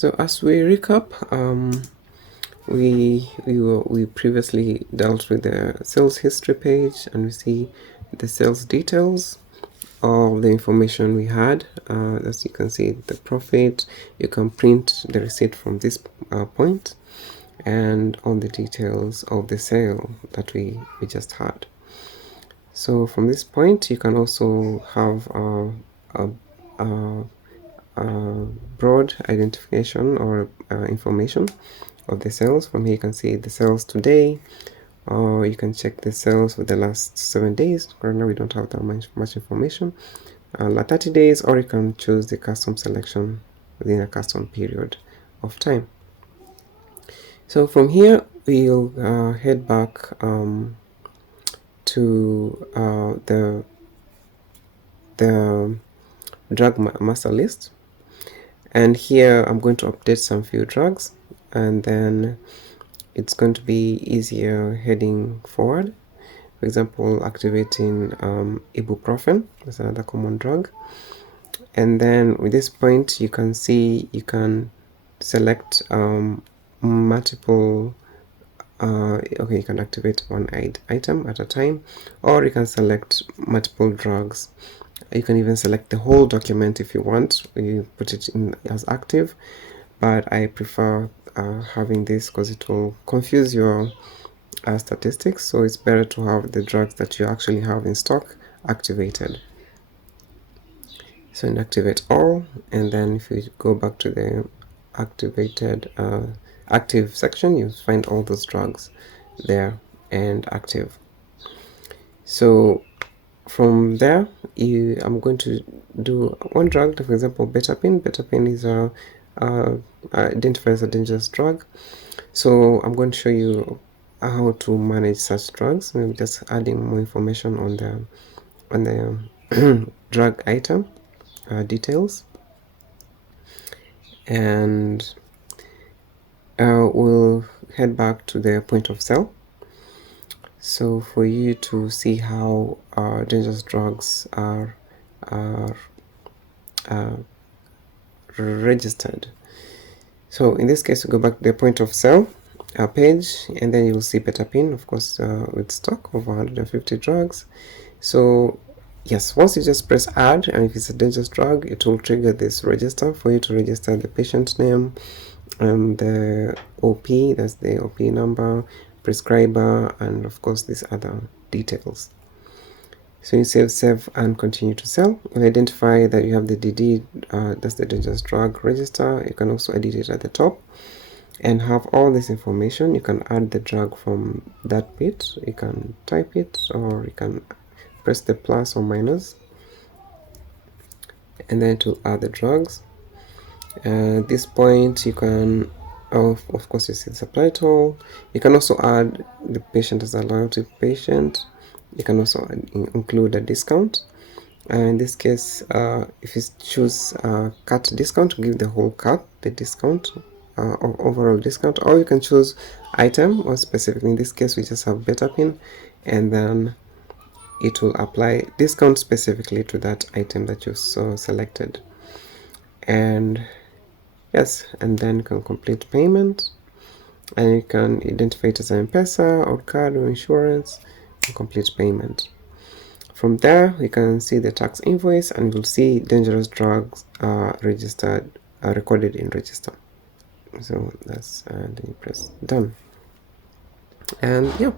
So as we recap, we previously dealt with the sales history page, and we see the sales details, all the information we had. As you can see, the profit, you can print the receipt from this point, and all the details of the sale that we just had. So from this point, you can also have a broad identification or information of the sales. From here you can see the sales today, or you can check the sales for the last 7 days. Right now we don't have that much information. Like 30 days, or you can choose the custom selection within a custom period of time. So from here we'll head back to the drug master list, and here I'm going to update some few drugs, and then it's going to be easier heading forward. For example, activating ibuprofen, that's another common drug. And then with this point, you can see you can select multiple okay, you can activate one item at a time, or you can select multiple drugs. You can even select the whole document if you want. You put it in as active, but I prefer having this because it will confuse your statistics. So it's better to have the drugs that you actually have in stock activated. So inactivate all, and then if you go back to the activated active section, you find all those drugs there and active. So from there, I'm going to do one drug, for example, betapin. Betapin is identified as a dangerous drug. So I'm going to show you how to manage such drugs. Maybe just adding more information on the drug item details, and we'll head back to the point of sale. So for you to see how dangerous drugs are registered. So in this case, we go back to the point of sale page, and then you will see betapin, of course, with stock of 150 drugs. So yes, once you just press add, and if it's a dangerous drug, it will trigger this register for you to register the patient name, the OP, that's the OP number, prescriber, and of course these other details. So you save and continue to sell. You identify that you have the DD, that's the dangerous drug register. You can also edit it at the top and have all this information. You can add the drug from that bit. You can type it, or you can press the plus or minus, and then to add the drugs. At this point, you can, of course, you see the subtitle. You can also add the patient as a loyalty patient. You can also include a discount. In this case, if you choose cut discount, give the whole cut, the discount, or overall discount, or you can choose item, or specifically in this case we just have betapin, and then it will apply discount specifically to that item that you selected. And yes, and then you can complete payment, and you can identify it as an M-Pesa or card or insurance, and complete payment. From there, you can see the tax invoice, and you'll see dangerous drugs registered, recorded in register. So that's then you press done, and yeah.